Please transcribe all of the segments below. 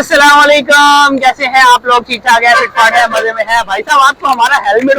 अस्सलाम वालेकुम, कैसे हैं आप लोग? ठीक ठाक है, फिट फाट है, मजे में है। भाई साहब, आपको हमारा हेलमेट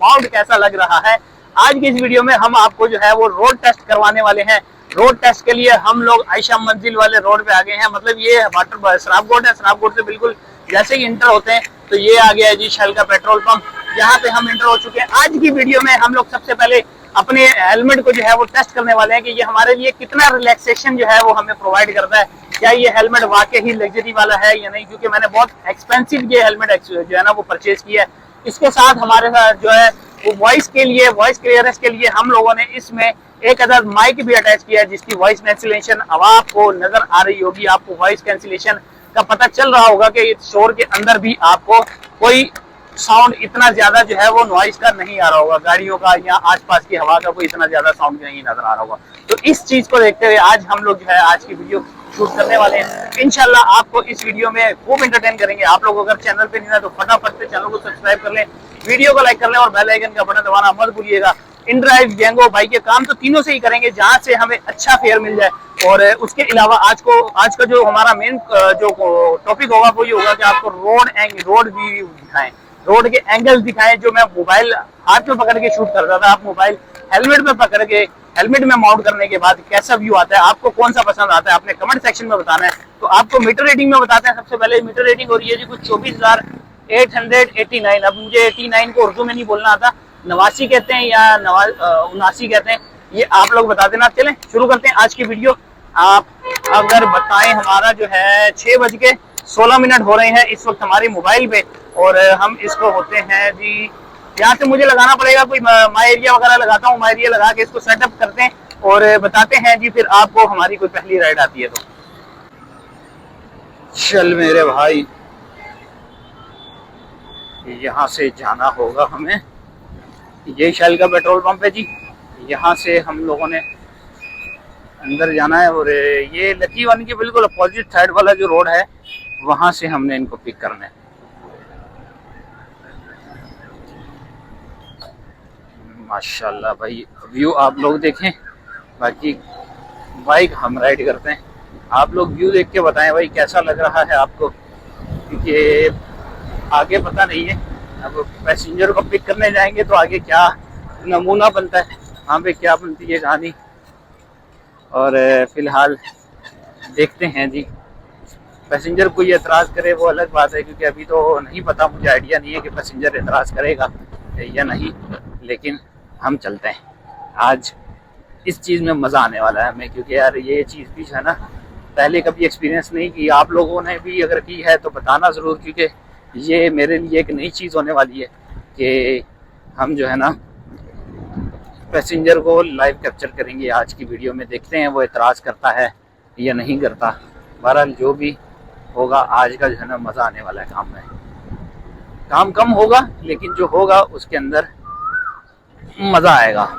माउंट कैसा लग रहा है? आज की इस वीडियो में हम आपको जो है वो रोड टेस्ट करवाने वाले हैं। रोड टेस्ट के लिए हम लोग आयशा मंजिल वाले रोड पे आ गए हैं। मतलब ये वाटर सराफकोट है। सराफकोट से बिल्कुल जैसे ही इंटर होते हैं तो ये आ गया है जी शेल का पेट्रोल पंप। यहाँ पे हम इंटर हो चुके हैं। आज की वीडियो में हम लोग सबसे पहले अपने हेलमेट को जो है वो टेस्ट करने वाले हैं कि ये हमारे लिए कितना रिलैक्सेशन जो है वो हमें प्रोवाइड करता है। क्या ये हेलमेट वाकई ही लग्जरी वाला है या नहीं, क्योंकि मैंने बहुत एक्सपेंसिव ये हेलमेट जो है ना वो परचेज किया है। इसके साथ हमारे साथ जो है वो वॉइस क्लियरेंस के लिए हम लोगों ने इसमें एक अदद माइक भी अटैच किया है, जिसकी वॉइस कैंसिलेशन अब आपको नजर आ रही होगी। आपको वॉइस कैंसिलेशन का पता चल रहा होगा कि शोर के अंदर भी आपको कोई साउंड इतना ज्यादा जो है वो नॉइज का नहीं आ रहा होगा, गाड़ियों का या आसपास की हवा का कोई इतना ज्यादा साउंड नहीं नजर आ रहा होगा। तो इस चीज को देखते हुए आज हम लोग जो है आज की वीडियो शूट करने वाले हैं। इंशाल्लाह आपको इस वीडियो में खूब एंटरटेन करेंगे। आप लोग अगर चैनल पे नहीं है तो फटाफट से चैनल को सब्सक्राइब कर लें, वीडियो को लाइक कर लें और बेल आइकन का बटन दबाना मत भूलिएगा। इनड्राइव जेंगो भाई के काम तो तीनों से ही करेंगे जहां से हमें अच्छा फेयर मिल जाए। और उसके अलावा आज का जो हमारा मेन जो टॉपिक होगा वो ये होगा कि आपको रोड व्यू दिखाएं, रोड के एंगल दिखाएं। जो मैं मोबाइल हाथ में पकड़ के शूट करता था, आप मोबाइल हेलमेट में पकड़ के हेलमेट में माउंट करने के बाद कैसा व्यू आता है, आपको कौन सा पसंद आता है, आपने कमेंट सेक्शन में बताना है। तो आपको मीटर रेटिंग में बताते हैं। सबसे पहले मीटर रेटिंग हो रही है जी कुछ 24,889। अब मुझे 89 को उर्दू में नहीं बोलना आता, 89 कहते हैं या 79 कहते हैं, ये आप लोग बता देना। चलें शुरू करते हैं आज की वीडियो। आप अगर बताएं, हमारा जो है 6:16 हो रहे हैं इस वक्त हमारी मोबाइल पे, और हम इसको होते हैं जी यहाँ से मुझे लगाना पड़ेगा कोई माई एरिया वगैरह लगाता हूँ। माई एरिया लगा के इसको सेटअप करते हैं और बताते हैं जी फिर आपको हमारी कोई पहली राइड आती है तो। चल मेरे भाई, यहाँ से जाना होगा हमें। ये शेल का पेट्रोल पंप है जी, यहाँ से हम लोगों ने अंदर जाना है। और ये लकी वन की बिल्कुल अपोजिट साइड वाला जो रोड है वहां से हमने इनको पिक करना है। माशाल्लाह भाई, व्यू आप लोग देखें, बाकी बाइक हम राइड करते हैं। आप लोग व्यू देख के बताएं भाई कैसा लग रहा है आपको, क्योंकि आगे पता नहीं है। अब पैसेंजर को पिक करने जाएंगे तो आगे क्या नमूना बनता है, वहाँ पे क्या बनती है कहानी। और फिलहाल देखते हैं जी। पैसेंजर कोई एतराज़ करे वो अलग बात है, क्योंकि अभी तो नहीं पता, मुझे आइडिया नहीं है कि पैसेंजर एतराज़ करेगा या नहीं। लेकिन हम चलते हैं। आज इस चीज़ में मज़ा आने वाला है हमें, क्योंकि यार ये चीज़ भी जो है ना पहले कभी एक्सपीरियंस नहीं की। आप लोगों ने भी अगर की है तो बताना ज़रूर, क्योंकि ये मेरे लिए एक नई चीज़ होने वाली है कि हम जो है ना पैसेंजर को लाइव कैप्चर करेंगे आज की वीडियो में। देखते हैं वो एतराज़ करता है या नहीं करता। बहरहाल जो भी होगा आज का जो है ना मज़ा आने वाला है काम में। काम कम होगा लेकिन जो होगा उसके अंदर मज़ा आएगा।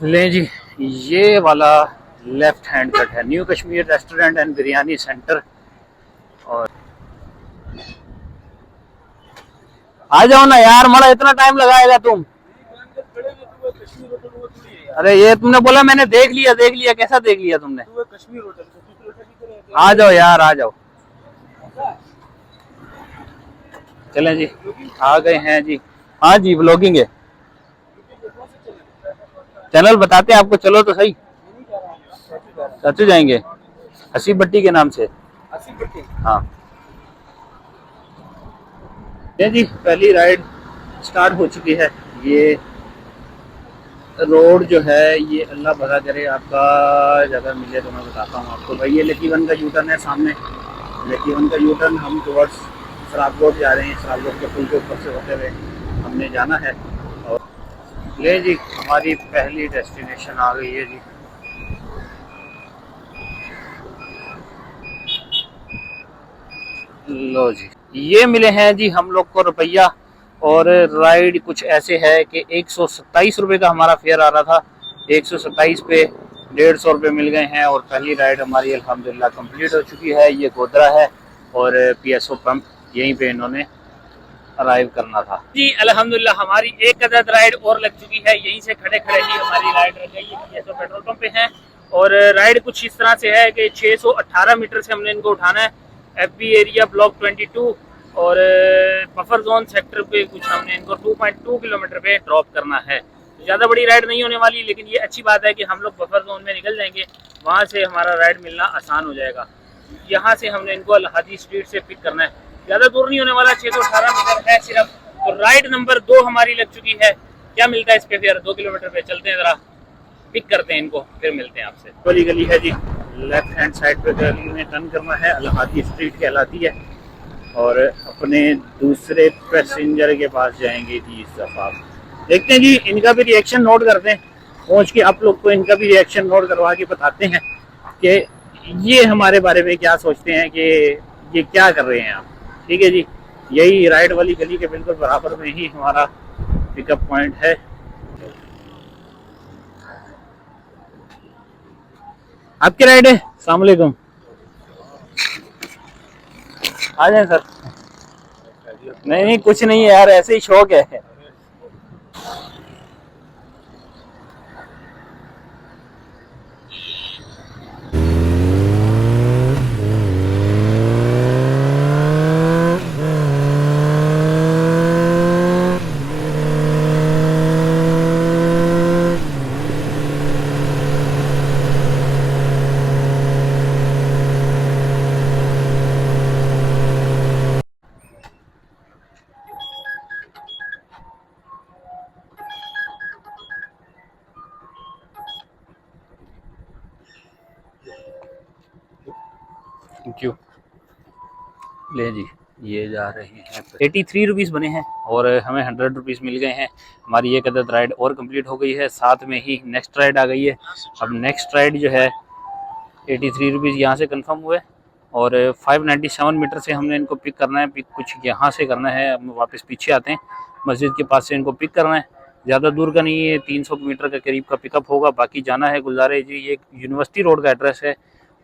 ले जी, ये वाला लेफ्ट हैंड कट है, new Kashmir restaurant and biryani centre. और आ जाओ ना यार, मरा इतना टाइम लगाएगा तुम? अरे ये तुमने बोला, मैंने देख लिया। कैसा देख लिया तुमने? आ जाओ यार, आ जाओ। चलें जी, आ गए हैं जी। हाँ जी, ब्लॉगिंग है, चैनल बताते हैं आपको। चलो तो सही, चाचू जाएंगे हसीब भट्टी के नाम से। हाँ जी, पहली राइड स्टार्ट हो चुकी है। ये रोड जो है ये अल्लाह भला करे आपका जगह मिले तो मैं बताता हूँ आपको। भाई ये लकी वन का यूटर्न है सामने, लकी वन का यूटर्न। हम टुवर्ड्स सराफकोट जा रहे हैं। सराफकोट के पुल के ऊपर से होते हुए हमने जाना है। और ले जी, हमारी पहली डेस्टिनेशन आ गई है जी। लो जी, ये मिले हैं जी हम लोग को रुपया। और राइड कुछ ऐसे है कि 127 रुपये का हमारा फेयर आ रहा था, 127 पे 150 रुपये मिल गए हैं। और पहली राइड हमारी अल्हम्दुलिल्लाह कंप्लीट हो चुकी है। ये गोदरा है और PSO पंप, यहीं पे इन्होंने अराइव करना था जी। अल्हम्दुलिल्लाह हमारी एक अदद राइड और लग चुकी है। यहीं से खड़े खड़े ही हमारी राइड लग गई है। PSO पेट्रोल पंप पे हैं और राइड कुछ इस तरह से है कि 618 मीटर से हमने इनको उठाना है, FB एरिया ब्लॉक 22 और बफर जोन सेक्टर पे कुछ हमने इनको 2.2 किलोमीटर पे ड्रॉप करना है। ज़्यादा बड़ी राइड नहीं होने वाली, लेकिन ये अच्छी बात है कि हम लोग बफर जोन में निकल जाएंगे, वहाँ से हमारा राइड मिलना आसान हो जाएगा। यहाँ से हमने इनको अलहादी स्ट्रीट से पिक करना है, ज़्यादा दूर नहीं होने वाला, 618 मीटर है सिर्फ। तो राइड नंबर 2 हमारी लग चुकी है। क्या मिलता है इस पे फिर 2 किलोमीटर पे चलते हैं, ज़रा पिक करते हैं इनको, फिर मिलते हैं आपसे। वाली गली है जी, लेफ्ट हैंड साइड पे गली में टर्न करना है, अलहादी स्ट्रीट कहलाती है। और अपने दूसरे पैसेंजर के पास जाएंगे जी इस दफ़ा। देखते हैं जी, इनका भी रिएक्शन नोट करते हैं, पहुँच के आप लोग को इनका भी रिएक्शन नोट करवा के बताते हैं कि ये हमारे बारे में क्या सोचते हैं कि ये क्या कर रहे हैं आप। ठीक है जी, यही राइड वाली गली के बिल्कुल बराबर में ही हमारा पिकअप पॉइंट है। आपकी राइड है? अस्सलाम वालेकुम, आ जाए सर। नहीं कुछ नहीं है यार, ऐसे ही शौक है। Thank you. ले जी, ये जा रहे हैं 83 रुपीज़ बने हैं और हमें 100 रुपीज़ मिल गए हैं। हमारी एक अदद राइड और कंप्लीट हो गई है, साथ में ही नेक्स्ट राइड आ गई है। अब नेक्स्ट राइड जो है 83 रुपीज़ यहाँ से कंफर्म हुए और 597 मीटर से हमने इनको पिक करना है। पिक कुछ यहाँ से करना है, हम वापस पीछे आते हैं, मस्जिद के पास से इनको पिक करना है। ज़्यादा दूर का नहीं है, 300 मीटर के करीब का पिकअप होगा। बाकी जाना है गुलजारे जी, ये यूनिवर्सिटी रोड का एड्रेस है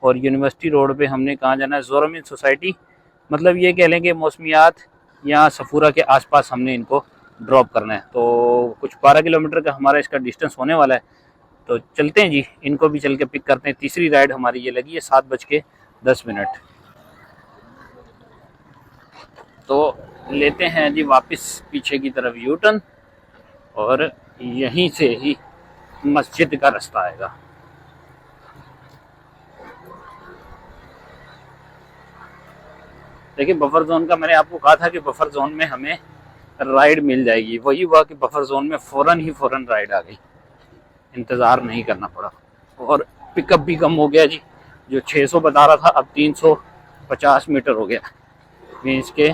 और यूनिवर्सिटी रोड पे हमने कहाँ जाना है, ज़ोरामिन सोसाइटी, मतलब ये कह लें कि मौसमियात या सफूरा के आसपास हमने इनको ड्रॉप करना है। तो कुछ 12 किलोमीटर का हमारा इसका डिस्टेंस होने वाला है। तो चलते हैं जी, इनको भी चल के पिक करते हैं। तीसरी राइड हमारी ये लगी है 7:10। तो लेते हैं जी वापस पीछे की तरफ यू टर्न और यहीं से ही मस्जिद का रास्ता आएगा। देखिए बफर जोन का मैंने आपको कहा था कि बफर जोन में हमें राइड मिल जाएगी, वही हुआ कि बफर जोन में फ़ौरन राइड आ गई, इंतज़ार नहीं करना पड़ा और पिकअप भी कम हो गया जी। जो 600 बता रहा था अब 350 मीटर हो गया, मीन्स के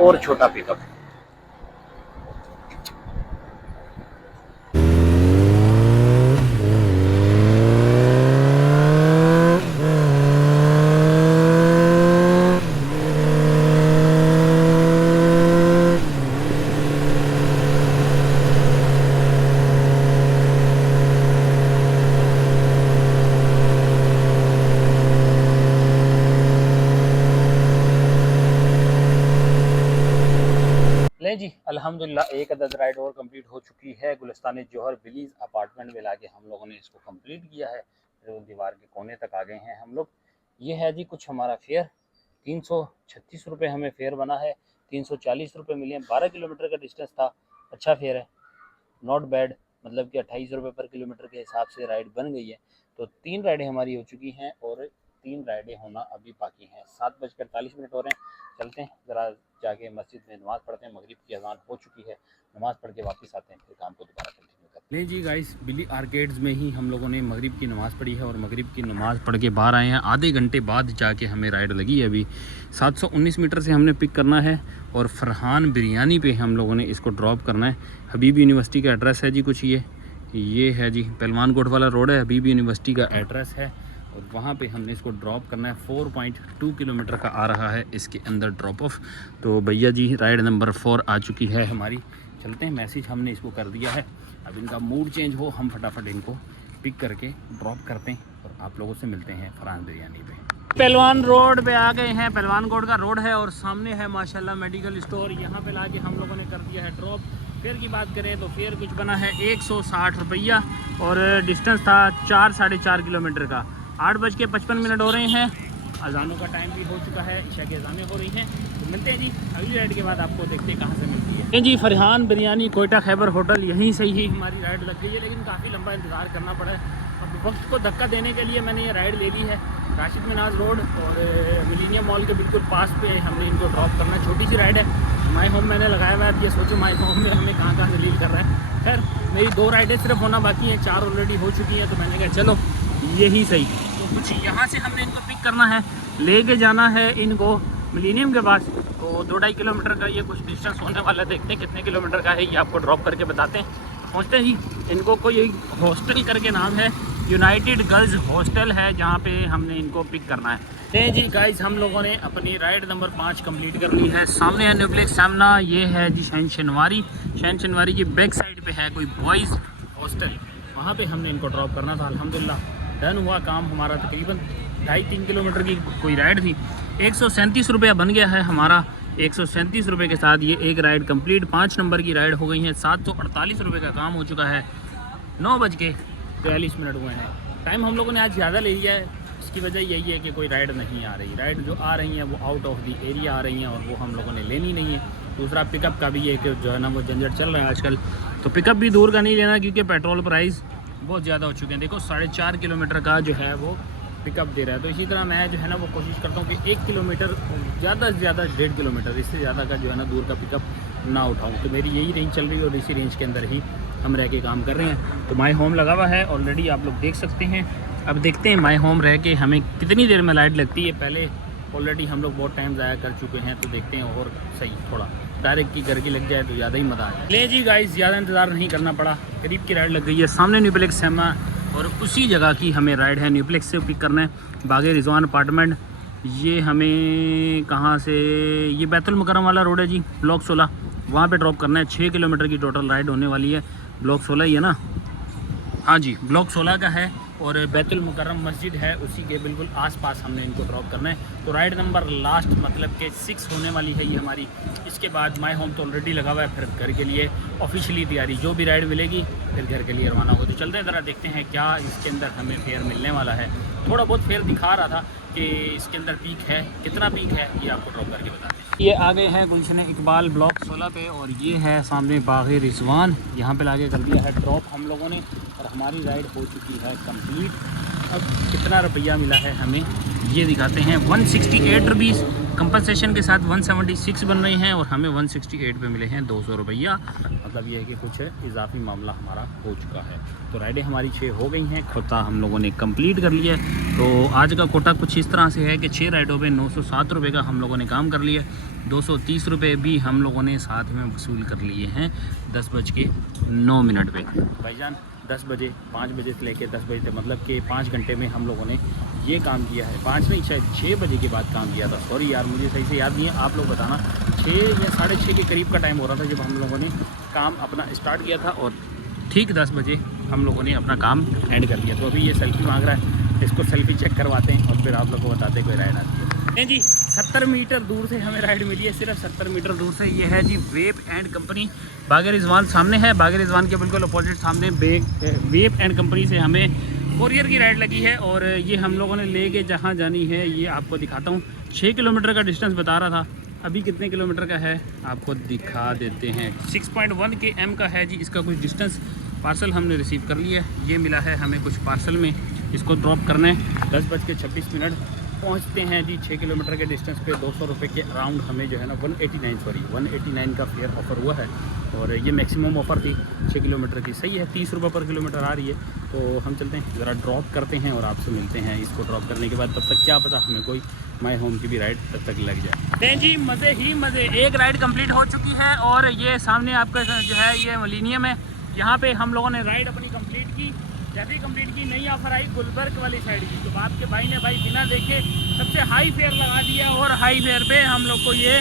और छोटा पिकअप। जी अल्हम्दुलिल्लाह एक अदद राइड और कंप्लीट हो चुकी है। गुलिस्तान जौहर विलीज अपार्टमेंट में लाके हम लोगों ने इसको कंप्लीट किया है। दीवार के कोने तक आ गए हैं हम लोग। ये है जी कुछ हमारा फेयर, 336 रुपये हमें फेयर बना है, 340 रुपये मिले हैं। 12 किलोमीटर का डिस्टेंस था, अच्छा फेयर है, नॉट बैड, मतलब कि 28 रुपये पर किलोमीटर के हिसाब से राइड बन गई है। तो 3 राइडें हमारी हो चुकी हैं और 3 राइडें होना अभी बाकी हैं। 7:48 हो रहे हैं, चलते हैं ज़रा जाके मस्जिद में नमाज़ पढ़ते हैं। मगरिब की अज़ान हो चुकी है, नमाज़ पढ़ के वापस आते हैं, फिर काम को दोबारा कंटिन्यू करते हैं। नहीं जी गाइस, बिली आर्केड्स में ही हम लोगों ने मगरिब की नमाज़ पढ़ी है और मगरिब की नमाज़ पढ़ के बाहर आए हैं। आधे घंटे बाद जाके हमें राइड लगी है। अभी 719 मीटर से हमने पिक करना है और फरहान बिरयानी पे हम लोगों ने इसको ड्रॉप करना है। हबीब यूनिवर्सिटी का एड्रेस है जी कुछ ये है जी, पहलवान कोट वाला रोड है, हबीब यूनिवर्सिटी का एड्रेस है और वहाँ पे हमने इसको ड्रॉप करना है। 4.2 किलोमीटर का आ रहा है इसके अंदर ड्रॉप ऑफ। तो भैया जी राइड नंबर 4 आ चुकी है हमारी, चलते हैं। मैसेज हमने इसको कर दिया है, अब इनका मूड चेंज हो हम फटाफट इनको पिक करके ड्रॉप करते हैं और आप लोगों से मिलते हैं फरहान बिरयानी पे। पहलवान रोड पे आ गए हैं, पहलवान कोट का रोड है और सामने है माशाल्लाह मेडिकल स्टोर। यहाँ पे लाके हम लोगों ने कर दिया है ड्रॉप। फेयर की बात करें तो फेयर कुछ बना है 160 रुपया और डिस्टेंस था 4-4.5 किलोमीटर का। 8:55 हो रहे हैं, अजानों का टाइम भी हो चुका है, ईशा की अजानें हो रही हैं। तो मिलते हैं जी अगली राइड के बाद, आपको देखते हैं कहाँ से मिलती है। जी फरहान बिरयानी कोयटा खैबर होटल, यहीं से ही हमारी राइड लग गई है, लेकिन काफ़ी लंबा इंतज़ार करना पड़ा है। अब वक्त को धक्का देने के लिए मैंने ये राइड ले ली है। राशिद मिनाज रोड और मिलीनियम मॉल के बिल्कुल पास पे हमने इनको ड्रॉप करना है। छोटी सी राइड है, माई होम मैंने लगाया हुआ है। अब ये सोचो माई होम में हमें कहाँ कहाँ से लीड कर रहा है। खैर मेरी 2 राइडें सिर्फ होना बाकी हैं, 4 ऑलरेडी हो चुकी हैं, तो मैंने कहा चलो यही सही। तो कुछ यहाँ से हमने इनको पिक करना है, लेके जाना है इनको मिलीनियम के पास। तो 2-2.5 किलोमीटर का ये कुछ डिस्टेंस होने वाला है, देखते हैं कितने किलोमीटर का है, ये आपको ड्रॉप करके बताते हैं। पहुँचते ही इनको कोई हॉस्टल करके नाम है, यूनाइटेड गर्ल्स हॉस्टल है, जहाँ पे हमने इनको पिक करना है। तो जी गाइस हम लोगों ने अपनी राइड नंबर 5 कंप्लीट कर ली है। सामने है न्यूप्लेक्स सामना, ये है जी शहन शनवारी की बैक साइड पे है कोई बॉयज़ हॉस्टल, वहाँ पे हमने इनको ड्रॉप करना था। अल्हम्दुलिल्लाह डन हुआ काम हमारा। तकरीबन 2.5-3 किलोमीटर की कोई राइड थी। 137 रुपया बन गया है हमारा। 137 रुपये के साथ ये एक राइड कंप्लीट 5 नंबर की राइड हो गई है। 748 रुपये का काम हो चुका है। 9:43 हुए हैं। टाइम हम लोगों ने आज ज़्यादा ले लिया है, इसकी वजह यही है कि कोई राइड नहीं आ रही। राइड जो आ रही हैं वो आउट ऑफ दी एरिया आ रही हैं, और वो हम लोगों ने लेनी नहीं है। दूसरा पिकअप का भी एक जो है ना वो झंझट चल रहा है आजकल, तो पिकअप भी दूर का नहीं लेना, क्योंकि पेट्रोल प्राइस बहुत ज़्यादा हो चुके हैं। देखो 4.5 किलोमीटर का जो है वो पिकअप दे रहा है। तो इसी तरह मैं जो है ना वो कोशिश करता हूँ कि 1 किलोमीटर ज़्यादा से ज़्यादा 1.5 किलोमीटर, इससे ज़्यादा का जो है ना दूर का पिकअप ना उठाऊँ। तो मेरी यही रेंज चल रही है और इसी रेंज के अंदर ही हम रह के काम कर रहे हैं। तो माई होम लगा हुआ है ऑलरेडी, आप लोग देख सकते हैं। अब देखते हैं माई होम रह के हमें कितनी देर में लाइट लगती है। पहले ऑलरेडी हम लोग बहुत टाइम ज़ाया कर चुके हैं, तो देखते हैं और सही थोड़ा डायरेक्ट की घर की लग जाए तो ज़्यादा ही मज़ा आ जाए। ले जी गाइस ज़्यादा इंतज़ार नहीं करना पड़ा, करीब की राइड लग गई है। सामने न्यूप्लेक्स सिनेमा और उसी जगह की हमें राइड है। न्यूप्लेक्स से पिक करना है बागे रिजवान अपार्टमेंट। ये हमें कहाँ से, ये बैतुल मुकर्रम वाला रोड है जी, ब्लॉक 16, वहाँ पे ड्रॉप करना है। 6 किलोमीटर की टोटल राइड होने वाली है। ब्लॉक 16 ही है ना? हाँ जी, ब्लॉक 16 का है और बैतुल मुकर्रम मस्जिद है, उसी के बिल्कुल आसपास हमने इनको ड्रॉप करना है। तो राइड नंबर लास्ट मतलब के 6 होने वाली है ये हमारी। इसके बाद माई होम तो ऑलरेडी लगा हुआ है, फिर घर के लिए ऑफिशियली तैयारी, जो भी राइड मिलेगी फिर घर के लिए रवाना हो। तो चलते हैं ज़रा देखते हैं क्या इसके अंदर हमें फेयर मिलने वाला है। थोड़ा बहुत फेयर दिखा रहा था कि इसके अंदर पीक है, कितना पीक है ये आपको ड्रॉप करके बताते हैं। ये आ गए हैं गुलशन इकबाल ब्लॉक 16 पे, और ये है सामने बागे रिजवान, यहाँ पे लाके कर दिया है ड्रॉप हम लोगों ने, और हमारी राइड हो चुकी है कंप्लीट। अब कितना रुपया मिला है हमें ये दिखाते हैं। 168 रुपीज़ कंपनसेशन के साथ 176 बन रहे हैं, और हमें 168 पे मिले हैं 200 रुपया। मतलब ये है कि कुछ इजाफी मामला हमारा हो चुका है। तो राइडें हमारी 6 हो गई हैं, कोटा हम लोगों ने कंप्लीट कर लिया है। तो आज का कोटा कुछ इस तरह से है कि 6 राइडों पे 907 रुपये का हम लोगों ने काम कर लिया। 230 रुपये भी हम लोगों ने साथ में वसूल कर लिए हैं 10:09 पे। भाईजान 10 बजे 5 बजे से लेकर 10 बजे तक, मतलब कि 5 घंटे में हम लोगों ने ये काम किया है। 5 नहीं, शायद 6 बजे के बाद काम किया था। सॉरी यार, मुझे सही से याद नहीं है, आप लोग बताना। 6 या 6:30 के करीब का टाइम हो रहा था जब हम लोगों ने काम अपना स्टार्ट किया था, और ठीक 10 बजे हम लोगों ने अपना काम एंड कर लिया। तो अभी ये सेल्फी मांग रहा है, इसको सेल्फी चेक करवाते हैं और फिर आप लोग को बताते हैं कोई राइड आती है नहीं जी। 70 मीटर दूर से हमें राइड मिली है, सिर्फ 70 मीटर दूर से। ये है जी वेब एंड कंपनी, बागे रिजवान सामने है। बागे रिजवान के बिल्कुल अपोजिट सामने वेब एंड कंपनी से हमें कोरियर की राइड लगी है, और ये हम लोगों ने लेके जहाँ जानी है ये आपको दिखाता हूँ। 6 किलोमीटर का डिस्टेंस बता रहा था, अभी कितने किलोमीटर का है आपको दिखा देते हैं। 6.1 km का है जी इसका कुछ डिस्टेंस। पार्सल हमने रिसीव कर लिया है, ये मिला है हमें कुछ पार्सल में, इसको ड्रॉप करना है। 10:26 पहुंचते हैं जी 6 किलोमीटर के डिस्टेंस पे। 200 रुपये के अराउंड हमें जो है ना 189 का फेयर ऑफ़र हुआ है, और ये मैक्सिमम ऑफ़र थी 6 किलोमीटर की। सही है, 30 रुपये पर किलोमीटर आ रही है। तो हम चलते हैं ज़रा ड्रॉप करते हैं और आपसे मिलते हैं। इसको ड्रॉप करने के बाद तब तक क्या पता हमें कोई माई होम की भी राइड तब तक लग जाए। जी मज़े ही मज़े, एक राइड कंप्लीट हो चुकी है, और ये सामने आपका जो है ये मिलीनियम है, यहाँ पे हम लोगों ने राइड अपनी कंप्लीट की। जैसे ही कंप्लीट की नई ऑफर आई गुलबर्ग वाली साइड की, तो आपके भाई ने बिना देखे सबसे हाई फेयर लगा दिया, और हाई फेयर पे हम लोग को ये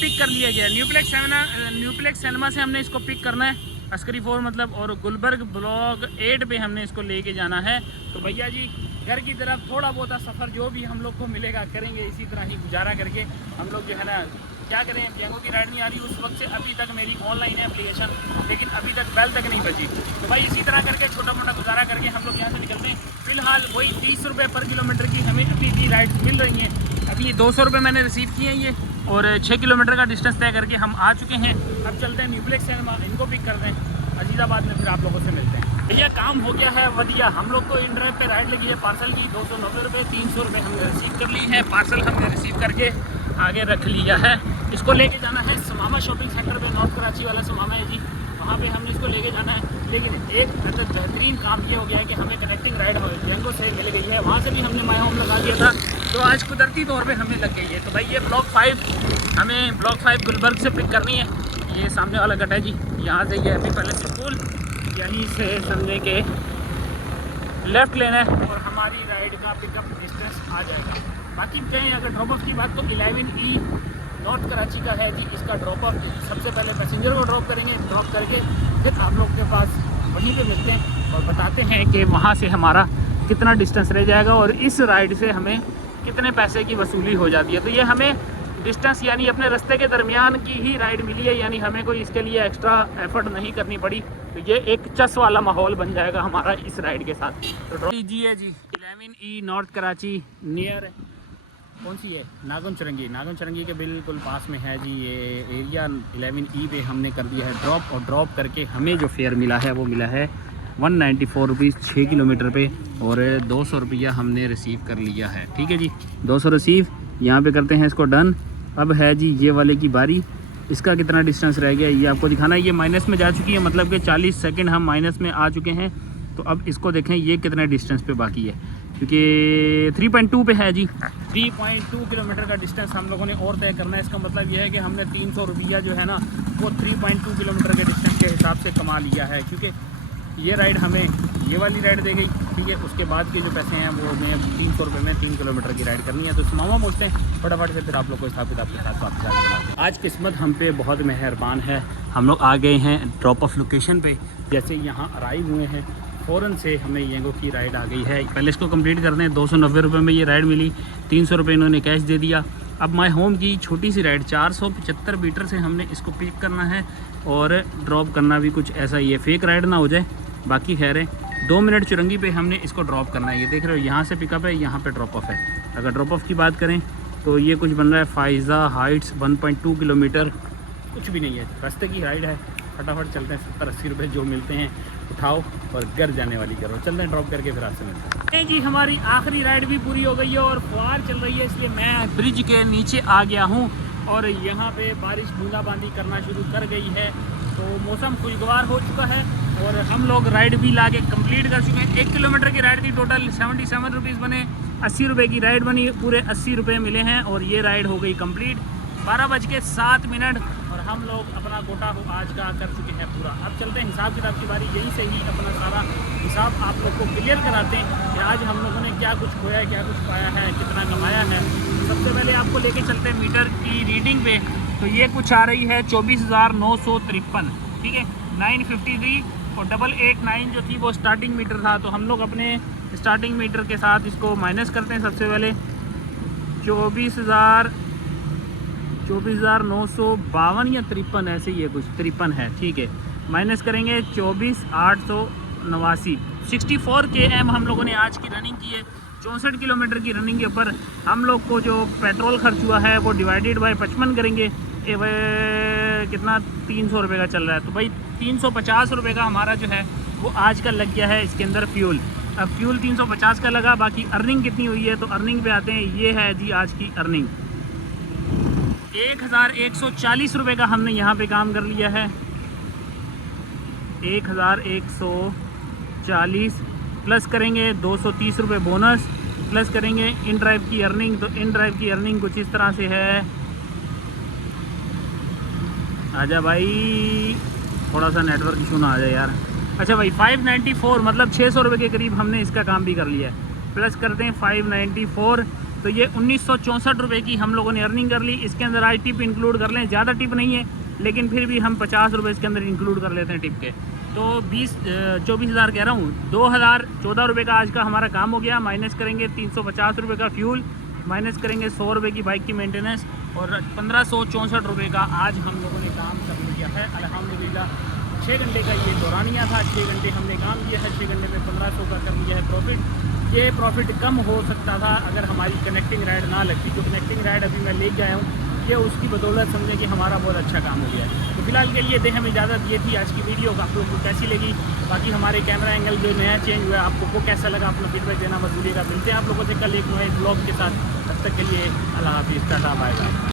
पिक कर लिया गया। न्यूप्लेक्स सिनेमा से हमने इसको पिक करना है, अस्करी 4 मतलब, और गुलबर्ग ब्लॉक 8 पे हमने इसको लेके जाना है। तो भैया जी घर की तरफ थोड़ा बहुत सफ़र जो भी हम लोग को मिलेगा करेंगे, इसी तरह ही गुजारा करके हम लोग जो है ना क्या करें, जेंगो की राइड नहीं आ रही। उस वक्त से अभी तक मेरी ऑनलाइन है एप्लीकेशन, लेकिन अभी तक बेल तक नहीं बची। तो भाई इसी तरह करके छोटा मोटा गुजारा करके हम लोग यहाँ से निकलते हैं। फिलहाल वही 30 रुपये पर किलोमीटर की हमें अभी भी राइड मिल रही हैं। अभी 200 रुपये मैंने रिसीव किए हैं ये, और 6 किलोमीटर का डिस्टेंस तय करके हम आ चुके हैं। अब चलते हैं न्यूप्लेक्स सिनेमा, इनको पिक करते हैं अजीज़ाबाद में, फिर आप लोगों से मिलते हैं। भैया काम हो गया है वधिया, हम लोग को इन ड्राइव पे राइड लगी है पार्सल की 290 रुपये। 300 रुपये हमने रिसीव कर ली है, पार्सल हमने रिसीव करके आगे रख लिया है। इसको लेके जाना है समामा शॉपिंग सेंटर पे, नॉर्थ कराची वाला समामा है जी, वहाँ पे हमने इसको लेके जाना है। लेकिन एक मतलब बेहतरीन काम ये हो गया है कि हमें कनेक्टिंग राइड जेंगो से मिल गई है, वहाँ से भी हमने माय होम लगा दिया था, तो आज कुदरती तौर पे हमें लग गई है। तो भाई ये ब्लॉक 5 हमें ब्लॉक 5 गुलबर्ग से पिक करनी है। ये सामने वाला गट है जी, यहाँ से ये हैप्पी पैलेस स्कूल, यहीं से समझे के लेफ़्ट लेना है और हमारी राइड का पिकअप डिस्टेंस आ जाएगा। बाकी कहें अगर ड्रॉप ऑफ की बात, तो 11E नॉर्थ कराची का है जी इसका ड्रॉप ऑफ। सबसे पहले पैसेंजर को ड्रॉप करेंगे, ड्रॉप करके फिर आप लोग के पास वहीं पे मिलते हैं और बताते हैं कि वहाँ से हमारा कितना डिस्टेंस रह जाएगा और इस राइड से हमें कितने पैसे की वसूली हो जाती है। तो ये हमें डिस्टेंस यानी अपने रास्ते के दरमियान की ही राइड मिली है, यानी हमें कोई इसके लिए एक्स्ट्रा एफर्ट नहीं करनी पड़ी। तो ये एक चस वाला माहौल बन जाएगा हमारा इस राइड के साथ। तो जी है जी 11E नॉर्थ कराची नियर कौन सी है, नागम चरंगी। नागम चरंगी के बिल्कुल पास में है जी ये एरिया। 11E पे हमने कर दिया है ड्रॉप, और ड्रॉप करके हमें जो फेयर मिला है वो मिला है 194 रुपीज़ 6 किलोमीटर पे, और 200 रुपया हमने रिसीव कर लिया है। ठीक है जी, 200 रिसीव, यहाँ पे करते हैं इसको डन। अब है जी ये वाले की बारी, इसका कितना डिस्टेंस रह गया ये आपको दिखाना है। ये माइनस में जा चुकी है, मतलब कि 40 सेकंड हम माइनस में आ चुके हैं। तो अब इसको देखें ये कितने डिस्टेंस पे बाकी है, क्योंकि 3.2 पे है जी। 3.2 किलोमीटर का डिस्टेंस हम लोगों ने और तय करना है। इसका मतलब ये है कि हमने 300 रुपया जो है ना वो 3.2 किलोमीटर के डिस्टेंस के हिसाब से कमा लिया है, क्योंकि ये राइड हमें ये वाली राइड दे गई। ठीक है, उसके बाद के जो पैसे हैं वो हमें 300 रुपये में 3 किलोमीटर की राइड करनी है। तो समामा पहुँचते हैं फटाफट से, फिर आप लोग को हिसाब किताब के साथ वापस आगे। आज किस्मत हम पे बहुत मेहरबान है, हम लोग आ गए हैं ड्रॉप ऑफ लोकेशन पे। जैसे यहाँ अराइव हुए हैं फ़ौरन से हमें येंगो की राइड आ गई है। पहले इसको कंप्लीट करते हैं। 290 रुपये में ये राइड मिली, 300 रुपये इन्होंने कैश दे दिया। अब माय होम की छोटी सी राइड 475 मीटर से हमने इसको पिक करना है और ड्रॉप करना भी कुछ ऐसा ही है, फेक राइड ना हो जाए। बाकी खैर है 2 मिनट चुरंगी पे हमने इसको ड्रॉप करना है। ये देख रहे हो, यहाँ से पिकअप है, यहाँ पे ड्रॉप ऑफ है। अगर ड्रॉप ऑफ की बात करें तो ये कुछ बन रहा है फाइज़ा हाइट्स 1.2 किलोमीटर, कुछ भी नहीं है, रास्ते की राइड है। फटाफट चलते हैं, 70-80 रुपये जो मिलते हैं उठाओ और घर जाने वाली करो। चलते हैं ड्रॉप करके फिर आपसे मिलते हैं जी। हमारी आखिरी राइड भी पूरी हो गई है और फुहार चल रही है, इसलिए मैं ब्रिज के नीचे आ गया हूँ और यहाँ पे बारिश बूंदाबांदी करना शुरू कर गई है। तो मौसम खुशगवार हो चुका है और हम लोग राइड भी ला के कम्प्लीट कर चुके हैं। 1 किलोमीटर की राइड थी, टोटल 77 रुपीज़ बने, 80 रुपये की राइड बनी, पूरे 80 रुपये मिले हैं और ये राइड हो गई कम्प्लीट। 12:07 और हम लोग अपना कोटा हो आज का कर चुके हैं पूरा। अब चलते हैं हिसाब किताब की बारी, यहीं से ही अपना सारा हिसाब आप लोग को क्लियर कराते हैं कि आज हम लोगों ने क्या कुछ खोया, क्या कुछ पाया है, कितना कमाया है। सबसे पहले आपको लेके चलते हैं मीटर की रीडिंग पे। तो ये कुछ आ रही है 24,953, ठीक है, 953 और 889 जो थी वो स्टार्टिंग मीटर था। तो हम लोग अपने स्टार्टिंग मीटर के साथ इसको माइनस करते हैं। सबसे पहले 24,952 या 53 ऐसे ही है, कुछ 53 है, ठीक है। माइनस करेंगे 24,889, 64 km हम लोगों ने आज की रनिंग की है। 64 किलोमीटर की रनिंग के ऊपर हम लोग को जो पेट्रोल खर्च हुआ है वो डिवाइडेड बाय 55 करेंगे, कितना 300 रुपये का चल रहा है। तो भाई 350 रुपये का हमारा जो है वो आज का लग गया है इसके अंदर फ्यूल। अब फ्यूल 350 का लगा, बाकी अर्निंग कितनी हुई है तो अर्निंग पे आते हैं। ये है जी आज की अर्निंग, 1140 रुपये का हमने यहाँ पे काम कर लिया है। 1140 प्लस करेंगे 230 रुपये बोनस, प्लस करेंगे इन ड्राइव की अर्निंग। तो इन ड्राइव की अर्निंग कुछ इस तरह से है, आजा भाई, थोड़ा सा नेटवर्क इशू ना आ जाए यार। अच्छा भाई 594 मतलब 600 रुपये के करीब हमने इसका काम भी कर लिया है। प्लस करते हैं 594, तो ये 1964 रुपये की हम लोगों ने अर्निंग कर ली। इसके अंदर आज टिप इंक्लूड कर लें, ज़्यादा टिप नहीं है लेकिन फिर भी हम 50 रुपये इसके अंदर इंक्लूड कर लेते हैं टिप के। तो 24,000 कह रहा हूँ, 2014 रुपये का आज का हमारा काम हो गया। माइनस करेंगे 350 रुपये का फ्यूल, माइनस करेंगे 100 रुपये की बाइक की मेंटेनेंस और 1564 रुपये का आज हम लोगों ने काम कर लिया है अल्हम्दुलिल्लाह। 6 घंटे का ये दौरानिया था, 6 घंटे हमने काम किया है, 6 घंटे में 1500 का कर लिया है प्रॉफिट। ये प्रॉफिट कम हो सकता था अगर हमारी कनेक्टिंग राइड ना लगती। जो कनेक्टिंग राइड अभी मैं ले गया हूँ ये उसकी बदौलत समझे कि हमारा बहुत अच्छा काम हो गया है। तो फिलहाल के लिए दें हमें इजाज़त। ये थी आज की वीडियो, आप लोगों को कैसी लगी। बाकी हमारे कैमरा एंगल जो नया चेंज हुआ है आपको वो कैसा लगा, अपना फीडबैक देना मत भूलिएगा। मिलते हैं आप लोगों से कल एक नए ब्लॉग के साथ, तब तक के लिए अल्लाह हाफिज़, टाटा बाय बाय।